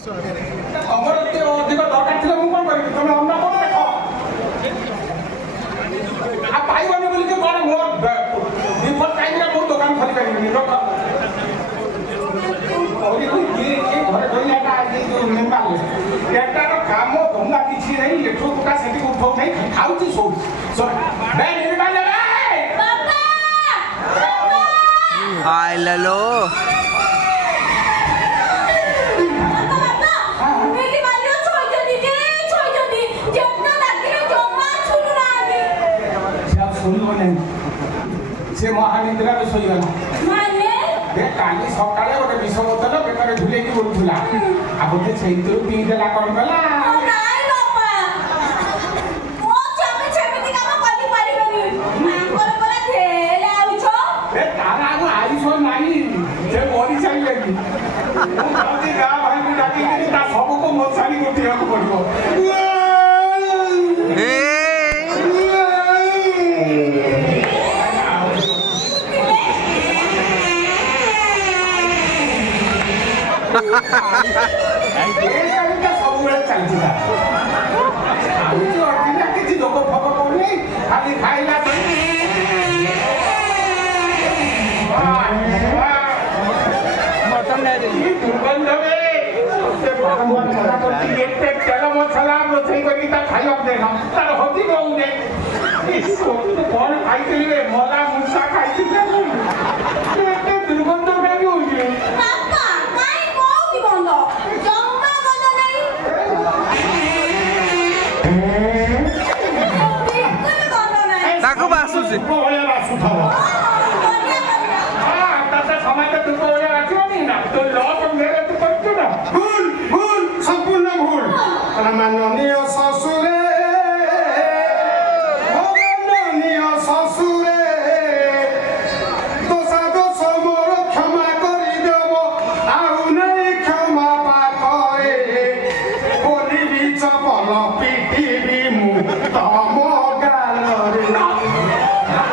काम धंदा किसी नहीं एठो का सेठी उठो नहीं खाउची सो बे निर्मल बे पापा हाय ललो से महानिद्रा में सोई गला माने बे काली सकाळे गोटे विष बोतल पेटरे झुले की बोलुला आ बोते छैतु पी देला कोन गला नाइ बापा मो चामे छेमती काम करि परिबनी मांगर बोला थेले आउछो बे तारा को आइछो नाही जे मोरी चाहि लगी जल्दी गा भाई को डाकी ता सब को मोसानी गोटिया को पड़िबो माननीय ससुरे माननीय ससुरे दोषा दोष मोर क्षमा करी देव आउ नहीं क्षमा पाखरे बोलिबी चपल पिटिबी मु तम गालरे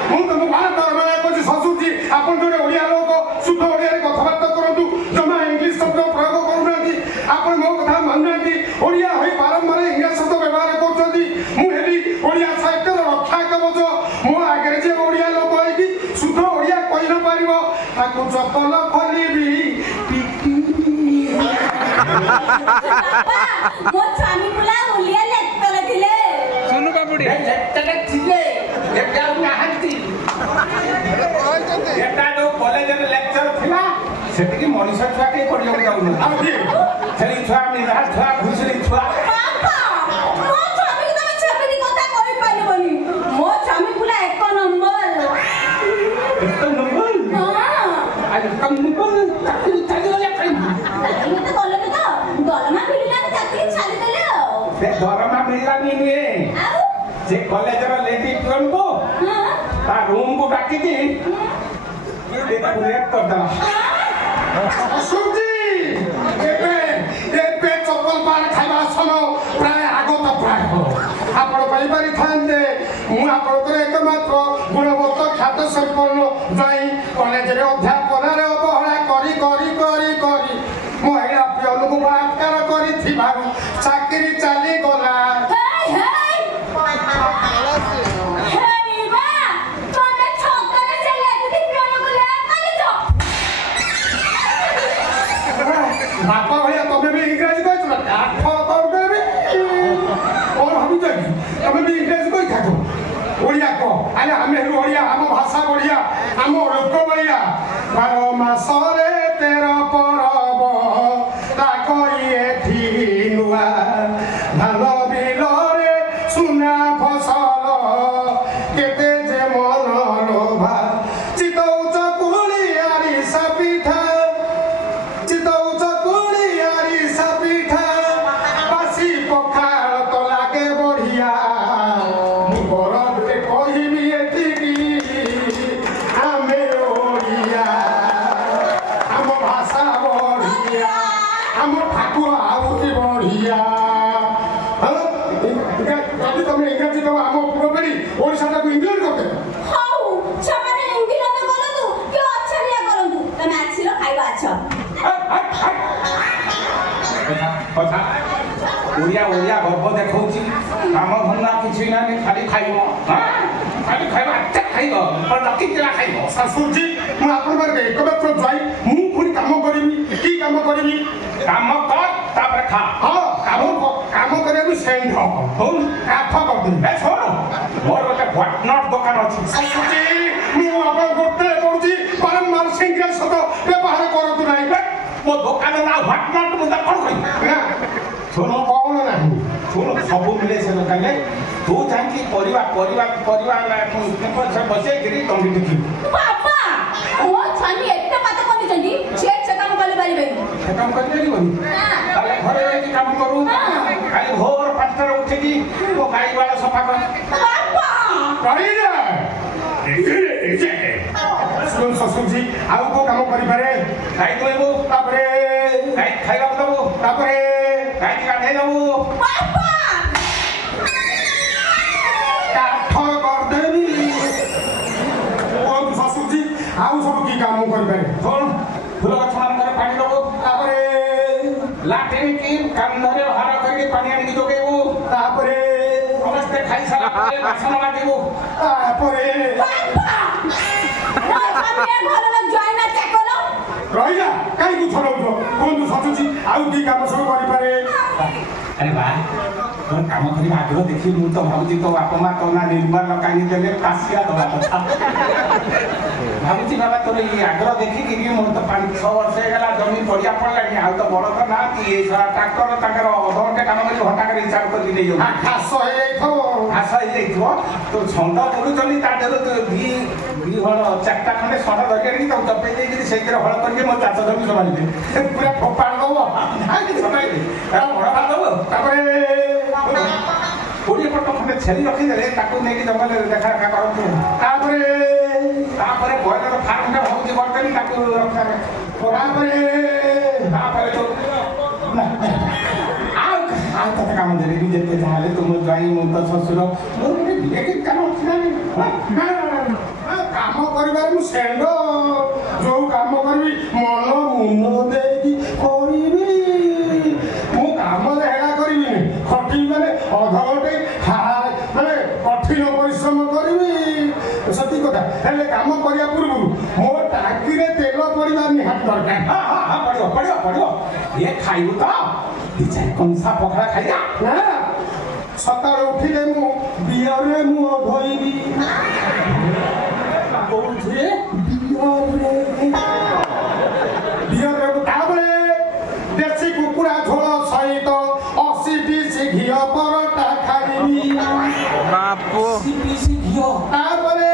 मु तुम बात करबे कोची ससुरजी आपन जोरे ओडिया लोक शुद्ध ओडिया रे कथाबार्ता करंतु जमा इंग्लिश शब्द प्रयोग करूनांती आपन मो कथा माननांती ओडिया होई बारंबार इंग्लिश शब्द व्यवहार करछंती मु हेली ओडिया साहित्य रक्षा कवच मो आगे जे ओडिया लोक होई कि शुद्ध ओडिया कहि न पारिबो ताकू चपल खोलिबी मो स्वामी पुला ओलिया लेक्चर थिले सुनु बाबुडी लेक्चर थिले एटा नाहंती एटा जो कॉलेज रे लेक्चर थिला सेति कि मनीष छुआ के पढियो जाउन आउथि छली छुआ निराश छुआ घुसरी छुआ पापा मो स्वामी तमे छेबी কথা কই পারিবনি मो स्वामी पुला एक नंबर हां आज कम नंबर चाकरी चाकरी काई ये तो बोलले तो दरमा मिलला ने चाकरी छाली देले से दरमा मिलला नी आउ जे कॉलेज रे लेडी ट्यून को हां ता रूम को डाकी थी ये देखा रेप कर दा सुजी एबे चप्पल पार खाइबा समय प्राय आगत प्राय हो आपण कहि पारि थांते मु आपण करे एकमात्र गुणवत्ता ख्यात संपन्न जाई कॉलेज रे अध्यापन रे अवहेला करी करी करी करी महिला पियन को बलात्कार करी थिबारु चाकरी चाली गला बापा भैया तमे भी इंग्रेजी कहछ ना आठ कर देबे और हम जाई तमे भी इंग्रेजी कहि थाको ओडिया को आले हमें ओडिया हम भाषा बढ़िया हम लोक बढ़िया 12 मास रे 13 परब ताकई एठी नुआ धान बिल रे सुना फसल केते जे मन लोभा चितौ चकुली आरी सपिठा चितौ କଥା ଓଡ଼ିଆ ଗର୍ବ ଦେଖାଉଛି କାମ ଧନ୍ଦା କିଛି ନାହିଁ ଖାଲି ଖାଇବ ଖାଲି ଖାଇବ ଆଚ୍ଛା ଖାଇବ ରଖିଥିଲା ଖାଇବ ଶାଶୁଜୀ ମୁଁ ଆପଣଙ୍କର ଏକମାତ୍ର ଯାଇ ମୁଁ ପୁଣି କାମ କରିବି କି କାମ କରିବି କାମ କର ତାପରେ ଖା ହଁ କାମ କରିବାକୁ ସେଣ୍ଡ ହଉ କାଠ କରିଦେବି ଶୁଣ ମୋର ଗୋଟେ ହ୍ୱାଟନଟ୍ ଦୋକାନ ଅଛି ଶାଶୁଜୀ ମୁଁ ଆପଣ ଗୋଟେ କରୁଛି ବାରମ୍ବାର ସିଙ୍ଗିଲ ଶବ୍ଦ ବ୍ୟବହାର କରନ୍ତୁ ନାହିଁ ମୋ ଦୋକାନ ନା ହ୍ୱାଟନଟ୍ ମୁଁ ତା କ'ଣ କହିବି ଶୁଣ କ'ଣ ନାହିଁ ଶୁଣ ସବୁ ମିଳେ ସେ ଦୋକାନରେ ତୁ ଯାଇକି ପରିବା ବସେଇକିରି ତଣ୍ଡି ଦେଖିବୁ ବାପା ମୋ ସ୍ୱାମୀ ଏତେ ପାଠ କରିଛନ୍ତି ସେ କାମ କରିପାରିବେନି ସେ କାମ କରିପାରିବନି ତାହେଲେ ଘରେ ରହିକି କାମ କରୁ ଖାଲି ଭୋର 5ଟାରେ ଉଠିକି ମୋ ଗାଈ ଗୁହାଳ ସଫା କର ଶୁଣ ଶ୍ୱଶୁରଜୀ ଆଉ କୋଉ କାମ କରିପାରେ ଗାଈ ଧୋଇବୁ ତାପରେ ଗାଈ ଖାଇବାକୁ ଦେବୁ ତାପରେ ଗାଈକି ଗାଧେଇ ଦେବୁ କାଠ କରିଦେବି କୁହନ୍ତୁ ଶ୍ୱଶୁରଜୀ ଆଉ ସବୁ କି କାମ କରିପାରେ ଶୁଣ ଫୁଲ ଗଛ ମାନଙ୍କରେ ପାଣି ଦେବୁ ତାପରେ ଲାଟିନ୍ କି କାନ୍ଧରେ ଭାର କରିକି ପାଣି ଆଣିକି ଯୋଗେଇବୁ ତାପରେ ସମସ୍ତେ ଖାଇସାରିଲା ପରେ ବାସନ ମାଜିବୁ ତାପରେ ରହିଲା କାହିଁକି ଛଡ଼ଉଛ କୁହନ୍ତୁ ଶ୍ୱଶୁରଜୀ ଆଉ କି କାମ ସବୁ କରିପାରେ ଆରେ ବା ତୋର କାମ କରିବା ଆଗ୍ରହ ଦେଖି ମୁଁ ତ ଭାବୁଛି ତୋ ବାପା ମା ତୋ ନା ନିର୍ମାଣ କାହିଁକି ଦେଲେ କାଶିଆ ଦେବା କଥା ଭାବୁଛି ବାବା ତୋର ଏଇ ଆଗ୍ରହ ଦେଖିକି ମୋର ତ 5-6 ବର୍ଷ ହେଇଗଲା ଜମି ପଡ଼ିଆ ପଡ଼ିଲାଣି ଆଉ ତ ବଡ଼ ତ ନାହାନ୍ତି ଏ ଟ୍ରାକ୍ଟର ତାଙ୍କର ଅଧଘଣ୍ଟେ କାମ କରି ଘଣ୍ଟାକରେ ହିସାବ କରିକି ନେଇଯାଉ ଘାସ ହେଇଯାଇଥିବ ତୋ ଷଣ୍ଢ କରୁଛନ୍ତି ତା ଦେହରେ ଦି ହଳ 4ଟା ଖଣ୍ଡେ ଷଣ୍ଢ ଧରିକି ଆଣିକି ତାକୁ ଚପେଇ ଦେଇକିରି ସେଇଥିରେ ହଳ କରିକି ମୋ ଚାଷ ଜମି ସମାଳିବେ ପୁରା ଫୋପାଡ଼ି ଦବ ସମାଳିବେ ବଡ଼ ଦେବ ତାପରେ 20 ପଟ ଖଣ୍ଡେ ଛେଳି ରଖିଦେଲେ ତାକୁ ନେଇକି ଜଙ୍ଗଲରେ ଦେଖା କରନ୍ତୁ ତାପରେ ବ୍ରଏଲର ଫାର୍ମଟା ଭାବୁଛି କରିଦେଲି ତାକୁ ତାପରେ ଆଉ ତତେ କାମ ଦେଲି ଯେତେ ଯାହାହେଲେ ତୁମ ଜ୍ୱାଇଁ ମୁଁ ତ ଶ୍ୱଶୁର ମୋର ଗୋଟେ ରିଲେଟିଭ୍ କାମ ଅଛି ନା କାମ କରିବାରେ ମୁଁ ସେଣ୍ଡ ଯୋଉ କାମ କରିବି ମନ ମୁନ ଦେଇକି କରିବି ମୁଁ କାମରେ ହେଳା କରିବିନି ଖଟିବି ମାନେ ଅଧଘଣ୍ଟେ ମାନେ କଠିନ ପରିଶ୍ରମ କରିବି ସେତିକି କଥା ହେଲେ କାମ କରିବା ପୂର୍ବରୁ ମୋ ଟାଙ୍କିରେ ତେଲ ପଡ଼ିବା ନିହାତି ଦରକାର ପଡ଼ିବ ଇଏ ଖାଇବୁ ତ 2-4 କଂସା ପଖାଳ ଖାଇବା ନା ସକାଳୁ ଉଠିଲେ ମୁଁ ବିୟରରେ ମୁହଁ ଧୋଇବି ବିୟରରେ ତାପରେ ଦେଶୀ କୁକୁଡ଼ା ଝୋଳ ସହିତ 80 ପିସ୍ ଘିଅ ପରଟା ଖାଇବି ତାପରେ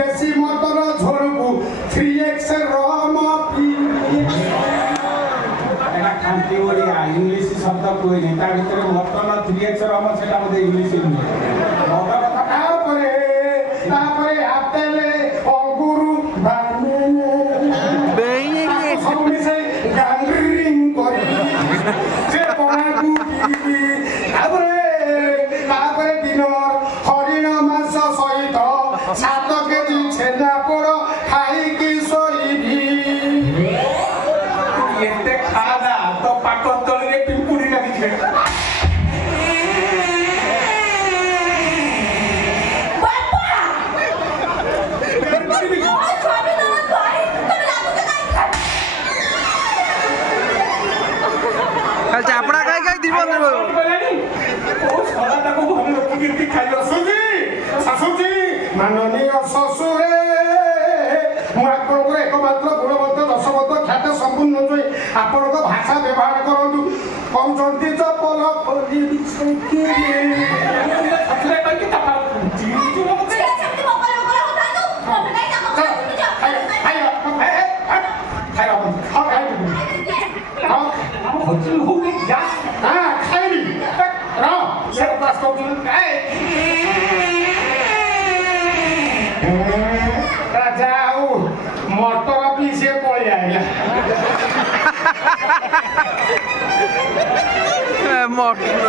ଦେଶୀ ମଟର ଝୋଳକୁ 3x ରମ ପିଇବି ଖାଣ୍ଟି ଓଡ଼ିଆ ଇଂଲିଶ ଶବ୍ଦ କୁହେନି ତା ଭିତରେ ମଟନ 3x ରମ ସେଟା ବୋଧେ ଇଂଲିଶ ତାପରେ ଆପେଲ ଅଙ୍ଗୁରୁ ସବୁ ମିଶାଇ ଗାଣ୍ଡ୍ରିଂ କରିବି ସେ ପଣାକୁ ପିଇବି ତାପରେ ଦିନର ହରିଣ ମାଂସ ସହିତ 7 କେଜି ଛେନା ପୋଡ଼ ଖାଇକି ଶୋଇବି ଏତେ ଖାନା ତ ପାକ ତଳିରେ ପିମ୍ପୁଡ଼ି ଲାଗିছে ଚାପଡ଼ା ଖାଇ ଦିବନ ଶାଶୁଜୀ ମାନନୀୟ ଶ୍ୱଶୁରେ ମୁଁ ଆପଣଙ୍କର ଏକମାତ୍ର ଗୁଣବନ୍ତ ଦଶବନ୍ତ ଖ୍ୟାତ ସମ୍ପୂର୍ଣ୍ଣ ଯୋଇ ଆପଣଙ୍କ ଭାଷା ବ୍ୟବହାର କରନ୍ତୁ କହୁଛନ୍ତି ଚପଲ ଖାଇବି ରାଜା ଆଉ ମଟର ବି ସେ ପଳେଇ ଆଇଲା ମଟର